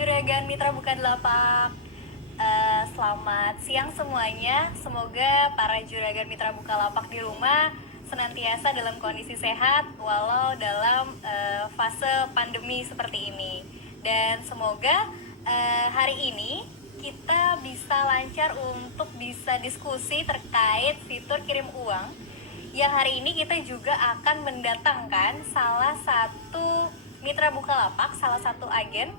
Juragan Mitra Bukalapak. Selamat siang semuanya. Semoga para Juragan Mitra Bukalapak di rumah senantiasa dalam kondisi sehat walau dalam fase pandemi seperti ini. Dan semoga hari ini kita bisa lancar untuk bisa diskusi terkait fitur kirim uang. Yang hari ini kita juga akan mendatangkan salah satu Mitra Bukalapak, salah satu agen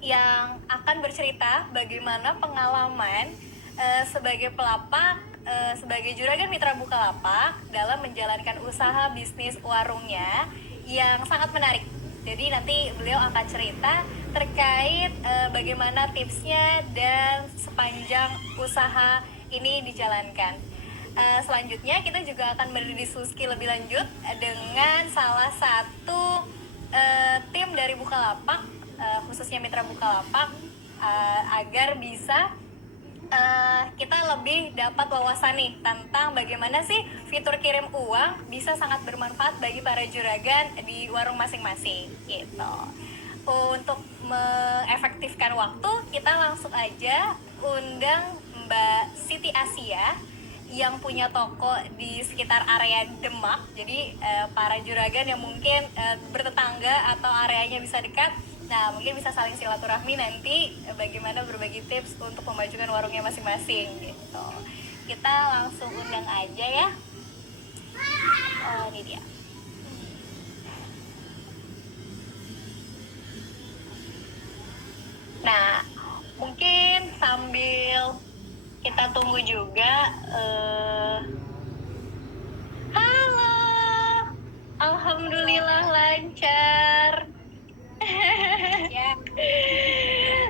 yang akan bercerita bagaimana pengalaman sebagai pelapak, sebagai juragan Mitra Bukalapak dalam menjalankan usaha bisnis warungnya yang sangat menarik. Jadi nanti beliau akan cerita terkait bagaimana tipsnya dan sepanjang usaha ini dijalankan. Selanjutnya kita juga akan berdiskusi lebih lanjut dengan salah satu tim dari Bukalapak, khususnya Mitra Bukalapak, agar bisa kita lebih dapat wawasan nih tentang bagaimana sih fitur kirim uang bisa sangat bermanfaat bagi para juragan di warung masing-masing gitu. Untuk mengefektifkan waktu, kita langsung aja undang Mbak Siti Asia yang punya toko di sekitar area Demak. Jadi para juragan yang mungkin bertetangga atau areanya bisa dekat, nah mungkin bisa saling silaturahmi nanti bagaimana berbagi tips untuk memajukan warungnya masing-masing gitu. Kita langsung undang aja ya. Ini dia. Nah, mungkin sambil kita tunggu juga. Halo, alhamdulillah lancar. Ya.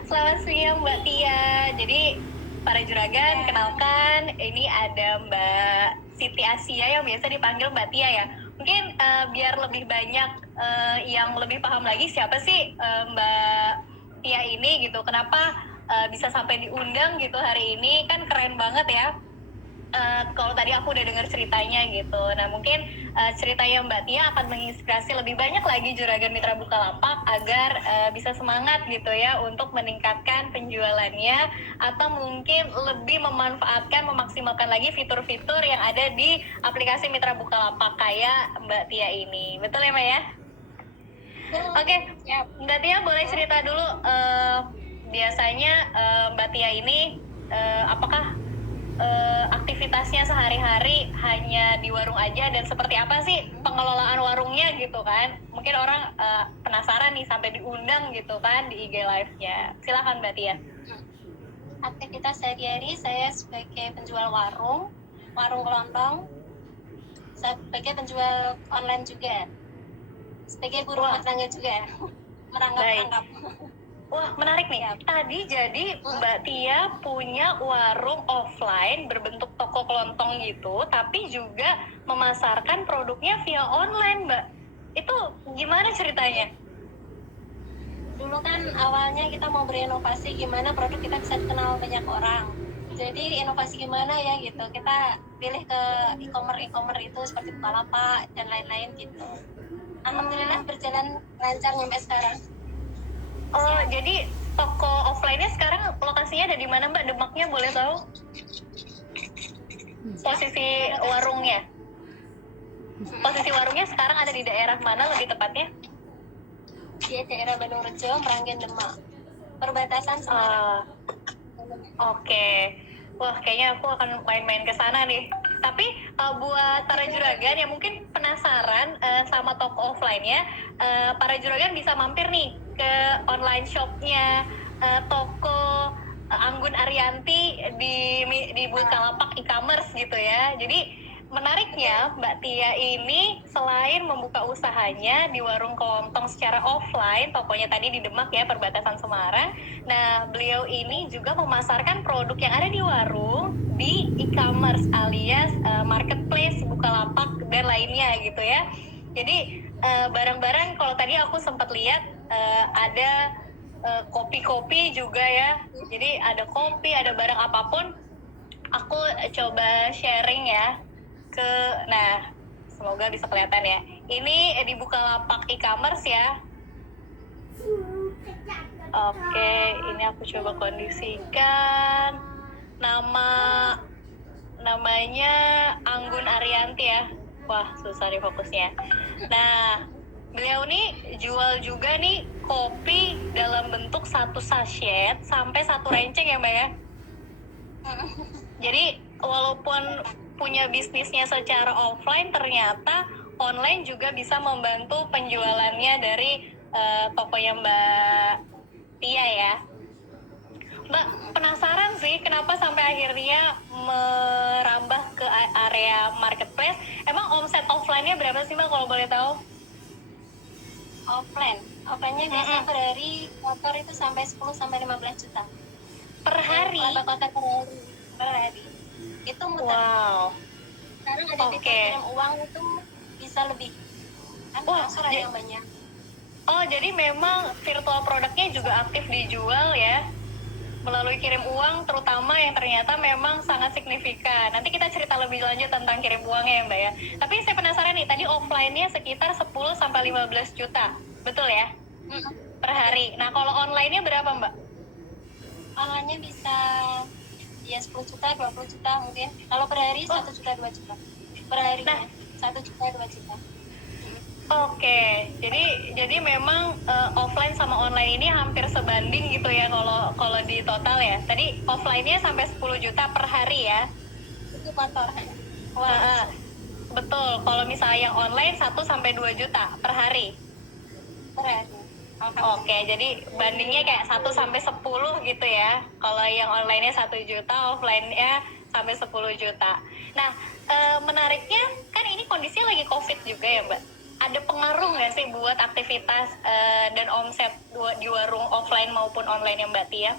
Selamat siang Mbak Tia. Jadi para juragan, kenalkan ini ada Mbak Siti Asia yang biasa dipanggil Mbak Tia ya. Mungkin biar lebih banyak yang lebih paham lagi siapa sih Mbak Tia ini gitu. Kenapa bisa sampai diundang gitu hari ini, kan keren banget ya. Kalau tadi aku udah dengar ceritanya gitu. Nah mungkin ceritanya Mbak Tia akan menginspirasi lebih banyak lagi juragan Mitra Bukalapak agar bisa semangat gitu ya untuk meningkatkan penjualannya atau mungkin lebih memanfaatkan, memaksimalkan lagi fitur-fitur yang ada di aplikasi Mitra Bukalapak kayak Mbak Tia ini. Betul ya Mbak ya? Oke, Mbak Tia boleh cerita dulu biasanya Mbak Tia ini apakah aktivitasnya sehari-hari hanya di warung aja dan seperti apa sih pengelolaan warungnya gitu kan? Mungkin orang penasaran nih sampai diundang gitu kan di IG Live-nya. Silakan Mbak Tia. Aktivitas sehari-hari saya sebagai penjual warung kelontong, sebagai penjual online juga, sebagai buruh rumah tangga juga, merangkap. Wah, menarik nih. Tadi jadi Mbak Tia punya warung offline berbentuk toko kelontong gitu, tapi juga memasarkan produknya via online, Mbak. Itu gimana ceritanya? Dulu kan awalnya kita mau berinovasi gimana produk kita bisa dikenal banyak orang. Jadi inovasi gimana ya gitu. Kita pilih ke e-commerce itu seperti Bukalapak dan lain-lain gitu. Alhamdulillah berjalan lancar sampai sekarang. Oh, jadi toko offline-nya sekarang lokasinya ada di mana Mbak? Demaknya boleh tahu? Posisi warungnya? Posisi warungnya sekarang ada di daerah mana lebih tepatnya? Di daerah Bandung Rejo, Meranggen, Demak. Perbatasan Semarang. Oke. Wah, kayaknya aku akan main-main ke sana nih. Tapi buat para juragan yang mungkin penasaran sama toko offline-nya, para juragan bisa mampir nih ke online shop-nya toko Anggun Arianti di Bukalapak e-commerce gitu ya. Jadi menariknya Mbak Tia ini selain membuka usahanya di warung kelontong secara offline, tokonya tadi di Demak ya, perbatasan Semarang. Nah, beliau ini juga memasarkan produk yang ada di warung di e-commerce alias marketplace, Bukalapak dan lainnya gitu ya. Jadi barang-barang kalau tadi aku sempat lihat ada kopi-kopi juga ya. Jadi ada kopi, ada barang apapun. Aku coba sharing ya nah semoga bisa kelihatan ya. Ini di Bukalapak e-commerce ya. Oke, ini aku coba kondisikan. Namanya Anggun Arianti ya. Wah, susah nih fokusnya. Nah, beliau nih jual juga nih kopi dalam bentuk satu sachet sampai satu renceng ya, Mbak ya. Jadi walaupun punya bisnisnya secara offline, ternyata online juga bisa membantu penjualannya dari tokonya Mbak Tia ya. Mbak, penasaran sih kenapa sampai akhirnya merambah ke area marketplace. Emang omset offline-nya berapa sih Mbak kalau boleh tahu? Offline-nya biasanya per hari motor itu sampai 10 sampai 15 juta. Per hari? Kotak per hari. Itu muter. Wow. Sekarang ada fitur kirim uang itu bisa lebih. Kan transfer ada yang banyak. Oh, jadi memang virtual produknya juga aktif dijual ya? Melalui kirim uang terutama yang ternyata memang sangat signifikan. Nanti kita cerita lebih lanjut tentang kirim uangnya ya Mbak ya. Tapi saya penasaran nih, tadi offline-nya sekitar 10 sampai 15 juta. Betul ya? Per hari. Nah, kalau online-nya berapa Mbak? Online-nya bisa ya 10 juta, 20 juta mungkin. Kalau per hari 1 juta, 2 juta. Per hari Nah, 1 juta, 2 juta. Oke, jadi memang offline sama online ini hampir sebanding gitu ya kalau di total ya. Tadi offline-nya sampai 10 juta per hari ya. Itu motor. Betul, kalau misalnya yang online 1 sampai 2 juta per hari. Per hari. Oke, jadi bandingnya kayak 1 sampai 10 gitu ya. Kalau yang online-nya 1 juta, offline-nya sampai 10 juta. Nah, menariknya kan ini kondisinya lagi COVID juga ya, Mbak. Ada pengaruh nggak sih buat aktivitas dan omset di warung offline maupun online yang Mbak Tia?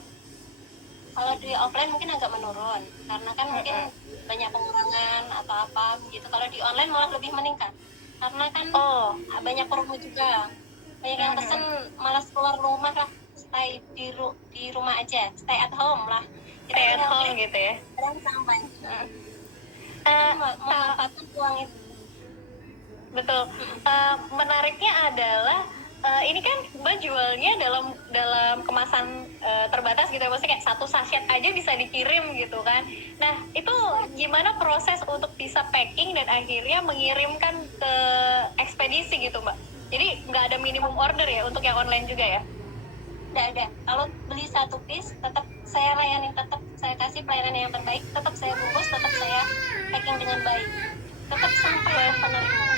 Kalau di offline mungkin agak menurun, karena kan mungkin banyak pengurangan atau apa gitu. Kalau di online malah lebih meningkat, karena kan banyak promo juga. Banyak yang pesen malas keluar rumah lah, stay di rumah aja, stay at home lah. Stay at home gitu ya? Dan sampai memanfaatkan uang itu. Betul. Menariknya adalah ini kan Mbak jualnya dalam kemasan terbatas gitu ya, maksudnya kayak satu sachet aja bisa dikirim gitu kan. Nah, itu gimana proses untuk bisa packing dan akhirnya mengirimkan ke ekspedisi gitu Mbak? Jadi nggak ada minimum order ya untuk yang online juga ya? Nggak ada. Kalau beli satu piece, tetap saya layani, tetap saya kasih pelayanan yang terbaik, tetap saya bungkus, tetap saya packing dengan baik, tetap sampai ke penerima.